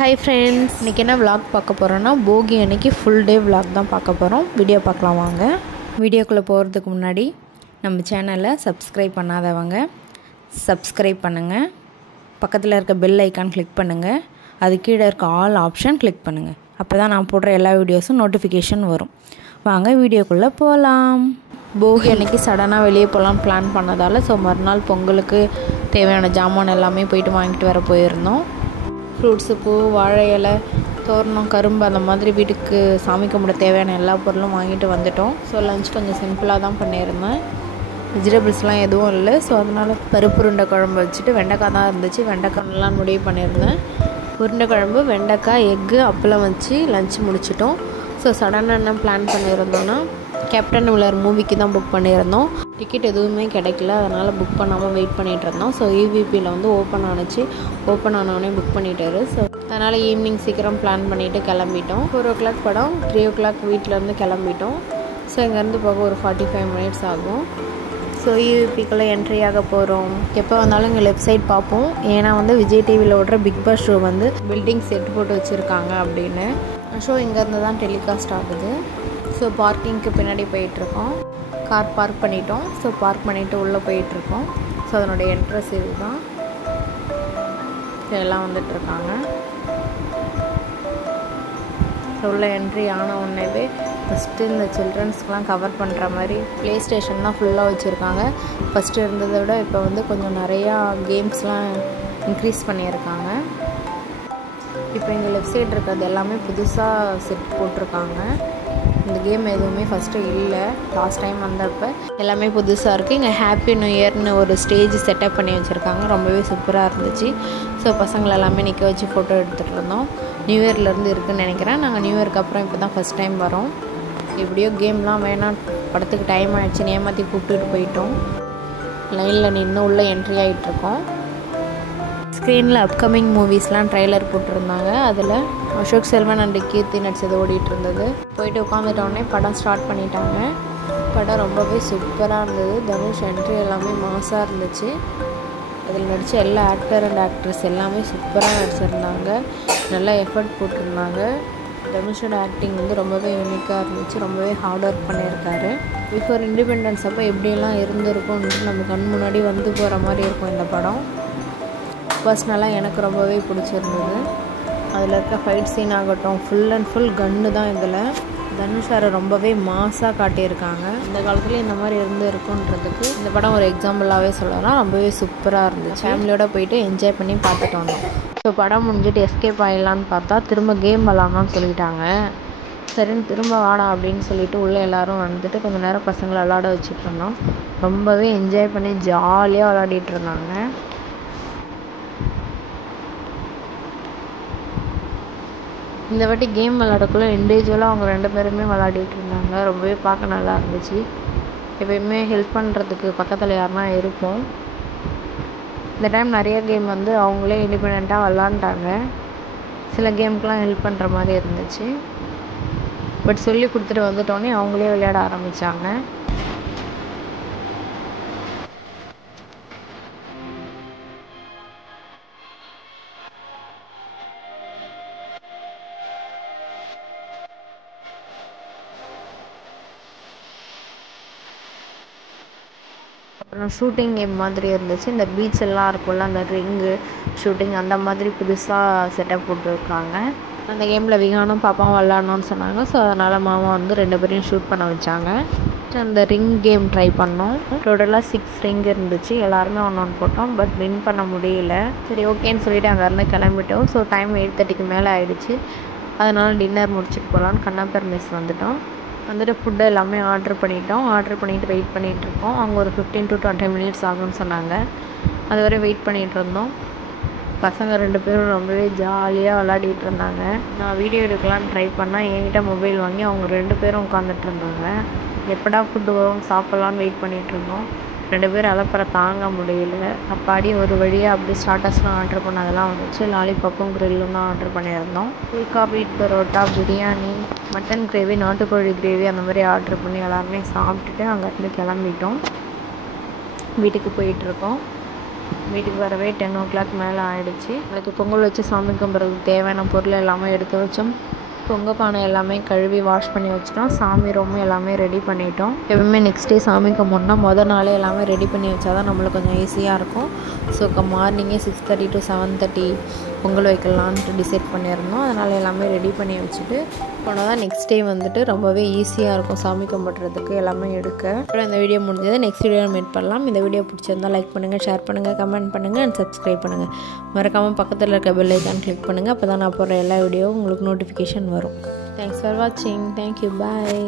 Hi friends, இன்றைக்கி என்ன vlog பார்க்க போகிறோன்னா போகி அன்றைக்கி ஃபுல் டே விலாக் தான் பார்க்க போகிறோம். வீடியோ பார்க்கலாம் வாங்க. வீடியோக்குள்ளே போகிறதுக்கு முன்னாடி நம்ம சேனலை சப்ஸ்கிரைப் பண்ணாதவங்க சப்ஸ்கிரைப் பண்ணுங்கள். பக்கத்தில் இருக்க பெல் ஐக்கான் கிளிக் பண்ணுங்கள். அது கீழே இருக்க ஆல் ஆப்ஷன் கிளிக் பண்ணுங்கள். அப்போ தான் நான் போடுற எல்லா வீடியோஸும் நோட்டிஃபிகேஷன் வரும். வாங்க வீடியோக்குள்ளே போகலாம். போகி அன்றைக்கி சடனாக வெளியே போகலான்னு பிளான் பண்ணதால் மறுநாள் பொங்கலுக்கு தேவையான ஜாமான் எல்லாமே போயிட்டு வாங்கிட்டு வர போயிருந்தோம். ஃப்ரூட்ஸு, பூ, வாழை இலை, தோரணம், கரும்பு அந்த மாதிரி வீட்டுக்கு சாமி கும்பிட தேவையான எல்லா பொருளும் வாங்கிட்டு வந்துட்டோம். லஞ்ச் கொஞ்சம் சிம்பிளாக தான் பண்ணியிருந்தேன். வெஜிடபிள்ஸ்லாம் எதுவும் இல்லை. அதனால் பருப்பு உருண்டை குழம்பு வச்சுட்டு வெண்டைக்காய் தான் இருந்துச்சு. வெண்டைக்காய்லாம் முடிவு பண்ணியிருந்தேன். உருண்டை குழம்பு, வெண்டைக்காய், எக்கு, அப்பளம் வச்சு லஞ்ச் முடிச்சிட்டோம். சடனாக என்ன பிளான் பண்ணியிருந்தோன்னா கேப்டன் மில்லர் மூவிக்கு தான் புக் பண்ணியிருந்தோம். டிக்கெட் எதுவுமே கிடைக்கல, அதனால் புக் பண்ணாமல் வெயிட் பண்ணிகிட்டு இருந்தோம். EVPயில் ஓப்பன் ஆனிச்சு. ஓப்பன் ஆனோடனே புக் பண்ணிட்டாரு. அதனால் ஈவினிங் சீக்கிரம் பிளான் பண்ணிவிட்டு கிளம்பிட்டோம். 4 o'clock படம், 3 o'clock வீட்டிலேருந்து கிளம்பிட்டோம். இங்கேருந்து போக ஒரு 45 minutes ஆகும். EVPக்குள்ளே என்ட்ரி ஆக போகிறோம். எப்போ வந்தாலும் இங்கே லெஃப்ட் சைட் பார்ப்போம். ஏன்னா விஜய் டிவியில் ஓடுற Bigg Boss show building set போட்டு வச்சுருக்காங்க அப்படின்னு. ஷோ இங்கேருந்து தான் டெலிகாஸ்ட் ஆகுது. பார்க்கிங்க்கு பின்னாடி போயிட்டுருக்கோம். கார் பார்க் பண்ணிட்டோம். பார்க் பண்ணிவிட்டு உள்ளே போயிட்டுருக்கோம். அதனுடைய என்ட்ரன்ஸ் இது தான். எல்லாம் வந்துட்டுருக்காங்க. உள்ள என்ட்ரி ஆன உடனேவே ஃபஸ்ட்டு இந்த சில்ட்ரன்ஸ்க்கெலாம் கவர் பண்ணுற மாதிரி ப்ளே ஸ்டேஷன் தான் ஃபுல்லாக வச்சுருக்காங்க. ஃபஸ்ட்டு இருந்ததை விட இப்போ கொஞ்சம் நிறையா கேம்ஸ்லாம் இன்க்ரீஸ் பண்ணியிருக்காங்க. இப்போ இங்கே லெஃப்ட் சைடு இருக்கிறது எல்லாமே புதுசாக செட் போட்டிருக்காங்க. இந்த கேம் எதுவுமே ஃபஸ்ட்டு இல்லை. லாஸ்ட் டைம் வந்தப்போ எல்லாமே புதுசாக இருக்குது. இங்கே ஹாப்பி நியூ இயர்னு ஒரு ஸ்டேஜ் செட்டப் பண்ணி வச்சுருக்காங்க. ரொம்பவே சூப்பராக இருந்துச்சு. பசங்களை எல்லாமே நிற்க வச்சு ஃபோட்டோ எடுத்துகிட்டு இருந்தோம். நியூ இயர்லேருந்து இருக்குதுன்னு நினைக்கிறேன். நாங்கள் நியூ இயர்க்கு அப்புறம் இப்போ தான் ஃபஸ்ட் டைம் வரோம். எப்படியோ கேம்லாம் வேணாம், படத்துக்கு டைம் ஆகிடுச்சின்னு ஏமாற்றி கூப்பிட்டுட்டு போயிட்டோம். லைனில் நின்று உள்ளே என்ட்ரி ஆகிட்ருக்கோம். ஸ்க்ரீனில் அப்கமிங் மூவிஸ்லாம் ட்ரெய்லர் போட்டிருந்தாங்க. அதில் அசோக் செல்வன் அண்ட் கீர்த்தி நடிச்சது ஓடிட்டு இருந்தது. போயிட்டு உட்காந்துட்டோடனே படம் ஸ்டார்ட் பண்ணிட்டாங்க. படம் ரொம்பவே சூப்பராக இருந்தது. தனுஷ் என்ட்ரி எல்லாமே மாசாக இருந்துச்சு. அதில் நடித்த எல்லா ஆக்டர் அண்ட் ஆக்ட்ரஸ் எல்லாமே சூப்பராக நடிச்சிருந்தாங்க. நல்லா எஃபர்ட் போட்டிருந்தாங்க. தனுஷோட ஆக்டிங் ரொம்பவே யூனிக்காக இருந்துச்சு. ரொம்பவே ஹார்ட் ஒர்க் பண்ணியிருக்காரு. பிஃபோர் இண்டிபெண்டன்ஸ் அப்போ எப்படியெல்லாம் இருந்திருக்கும்னு நம்ம கண் முன்னாடி போகிற மாதிரி இருக்கும் இந்த படம். பர்சனலாக எனக்கு ரொம்பவே பிடிச்சிருந்தது. அதில் இருக்க ஃபைட் சீன் ஆகட்டும், ஃபுல் அண்ட் ஃபுல் கன்னு தான். இதில் தனுஷாரை ரொம்பவே மாஸாக காட்டியிருக்காங்க. இந்த காலத்தில் இந்த மாதிரி இருக்குன்றதுக்கு இந்த படம் ஒரு எக்ஸாம்பிளாகவே சொல்லலாம். ரொம்பவே சூப்பராக இருந்துச்சு. ஃபேமிலியோடு போயிட்டு என்ஜாய் பண்ணி பார்த்துட்டு வந்தோம். படம் முடிஞ்சிட்டு எஸ்கேப் ஆகிடலான்னு பார்த்தா திரும்ப கேம் விளாட்ணுன்னு சொல்லிட்டாங்க. சரின்னு திரும்ப வாடா அப்படின்னு சொல்லிட்டு உள்ளே எல்லோரும் வந்துட்டு கொஞ்சம் நேரம் பசங்களை விளாட வச்சுட்டு இருந்தோம். ரொம்பவே என்ஜாய் பண்ணி ஜாலியாக விளாடிட்டு இருந்தாங்க. இந்த வாட்டி கேம் விளாடக்குள்ளே இண்டிவிஜுவலாக அவங்க 2 பேருமே விளாடிட்டு இருந்தாங்க. ரொம்பவே பார்க்க நல்லா இருந்துச்சு. எப்பயுமே ஹெல்ப் பண்ணுறதுக்கு பக்கத்தில் யாருனா இருப்போம். இந்த டைம் நிறைய கேம் அவங்களே இண்டிபெண்ட்டாக விளாண்டாங்க. சில கேமுக்கெலாம் ஹெல்ப் பண்ணுற மாதிரி இருந்துச்சு. பட் சொல்லி கொடுத்துட்டு வந்துட்டோன்னே அவங்களே விளையாட ஆரம்பித்தாங்க. அப்புறம் ஷூட்டிங் கேம் மாதிரி இருந்துச்சு. இந்த பீச் எல்லாம் இருக்கும்ல, அந்த ரிங்கு ஷூட்டிங் அந்த மாதிரி புதுசாக செட்டப் போட்டுருக்காங்க. அந்த கேமில் விகானும் பாப்பாவும் விளாட்ணுன்னு சொன்னாங்க. அதனால் மாமா 2 பேரையும் ஷூட் பண்ண வச்சாங்க. அந்த ரிங் கேம் ட்ரை பண்ணோம். டோட்டலாக 6 ரிங் இருந்துச்சு. எல்லாருமே ஒன்று போட்டோம். பட் வின் பண்ண முடியல. சரி ஓகேன்னு சொல்லிட்டு அங்கேருந்து கிளம்பிட்டோம். டைம் 8:30க்கு மேலே ஆகிடுச்சு. அதனால் டின்னர் முடிச்சுட்டு போகலான்னு கண்ணாப்பர் மெஸ் வந்துட்டோம். ஃபுட்டு எல்லாமே ஆர்டர் பண்ணிட்டோம். ஆர்டர் பண்ணிவிட்டு வெயிட் பண்ணிகிட்ருக்கோம். அவங்க ஒரு 15 to 20 minutes ஆகும்னு சொன்னாங்க. அது வரை வெயிட் பண்ணிகிட்டு இருந்தோம். பசங்க 2 பேரும் ரொம்பவே ஜாலியாக விளாடிட்டு இருந்தாங்க. நான் வீடியோ எடுக்கலான்னு ட்ரை பண்ணால் என்கிட்ட மொபைல் வாங்கி அவங்க 2 பேரும் உட்காந்துட்டு இருந்தாங்க. எப்படா ஃபுட்டு வரும் சாப்பிட்லான்னு வெயிட் பண்ணிகிட்டு இருந்தோம். 2 பேர் அலப்பறை தாங்க முடியல. அப்பாடி ஒரு வழியாக அப்படி ஸ்டார்டர்ஸ்லாம் ஆர்டர் பண்ணதெல்லாம் வந்துச்சு. லாலிபாப்பும் க்ரில்லும் தான் ஆர்டர் பண்ணியிருந்தோம். புல்கா, வீட் பரோட்டா, பிரியாணி, மட்டன் கிரேவி, நாட்டுக்கோழி கிரேவி அந்த மாதிரி ஆர்டர் பண்ணி எல்லாருமே சாப்பிட்டுட்டு அங்கேருந்து கிளம்பிட்டோம். வீட்டுக்கு போயிட்டுருக்கோம். வீட்டுக்கு வரவே 10 o'clock மேலே ஆகிடுச்சு. அதுக்கு பொங்கல் வச்சு சாமி கும்பிட்றதுக்கு தேவையான பொருள் எல்லாமே எடுத்து வச்சோம். பொங்கல் பானை எல்லாமே கழுவி வாஷ் பண்ணி வச்சிட்டோம். சாமி ரூம் எல்லாமே ரெடி பண்ணிட்டோம். எப்பவுமே நெக்ஸ்ட் டே சாமி கும்பிட்னா மொதல் நாளே எல்லாமே ரெடி பண்ணி வச்சா தான் நம்மளுக்கு கொஞ்சம் ஈஸியாக இருக்கும். ஸோ மார்னிங்கே 6:30 to 7:30 பொங்கல் வைக்கலான்ட்டு டிசைட் பண்ணியிருந்தோம். அதனால் எல்லாமே ரெடி பண்ணி வச்சுட்டு போனால் தான் நெக்ஸ்ட் டே வந்துட்டு ரொம்பவே ஈஸியாக இருக்கும் சாமி கும்பிட்றதுக்கு எல்லாமே எடுக்க. அப்புறம் இந்த வீடியோ முடிஞ்சது. நெக்ஸ்ட் வீடியோ மீட் பண்ணலாம். இந்த வீடியோ பிடிச்சிருந்தால் லைக் பண்ணுங்கள், ஷேர் பண்ணுங்கள், கமெண்ட் பண்ணுங்கள் அண்ட் சப்ஸ்கிரைப் பண்ணுங்கள். மறக்காமல் பக்கத்தில் இருக்க பெல் ஐக்கான் கிளிக் பண்ணுங்கள். அப்போ தான் நான் போடுற எல்லா வீடியோவும் உங்களுக்கு நோட்டிஃபிகேஷன் வரும். தேங்க்ஸ் ஃபார் வாட்சிங். தேங்க்யூ. பாய்.